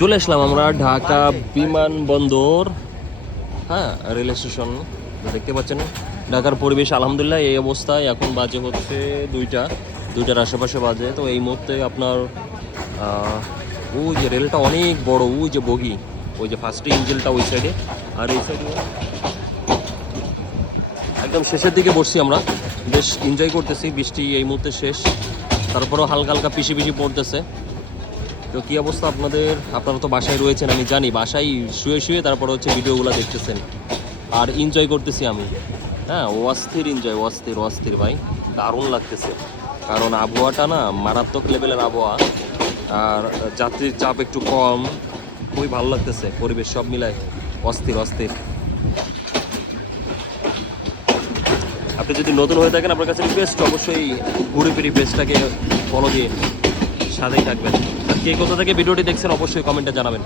চলে আসলাম আমরা ঢাকা বিমানবন্দর। হ্যাঁ, রেল স্টেশন দেখতে পাচ্ছেন। ঢাকার পরিবেশ আলহামদুলিল্লাহ এই অবস্থায়। এখন বাজে হচ্ছে দুইটার আশেপাশে বাজে। তো এই মুহূর্তে আপনার ওই যে রেলটা অনেক বড়, ওই যে বগি, ওই যে ফার্স্ট ইঞ্জিনটা ওই সাইডে, আর এই সাইডে একদম শেষের দিকে বসছি আমরা। বেশ এনজয় করতেছি, বৃষ্টি এই মুহূর্তে শেষ, তারপরেও হালকা হালকা পিশি পিশি পড়তেছে। তো কী অবস্থা আপনাদের? আপনারা তো বাসায় রয়েছেন, আমি জানি, বাসায় শুয়ে শুয়ে তারপর হচ্ছে ভিডিওগুলো দেখতেছেন আর এনজয় করতেছি আমি। হ্যাঁ, অস্থির এনজয়, অস্থির অস্থির ভাই, দারুণ লাগতেছে। কারণ আবহাওয়াটা না মারাত্মক লেভেলের আবহাওয়া, আর যাত্রীর চাপ একটু কম, খুবই ভালো লাগতেছে। পরিবেশ সব মিলায় অস্থির অস্থির। আপনি যদি নতুন হয়ে থাকেন, আপনার কাছে রিকোয়েস্ট অবশ্যই ঘুরে ফিরি পেজটাকে ফলো দিয়ে সাথেই থাকবেন। আর কে কোথা থেকে ভিডিওটি দেখছেন অবশ্যই কমেন্টে জানাবেন।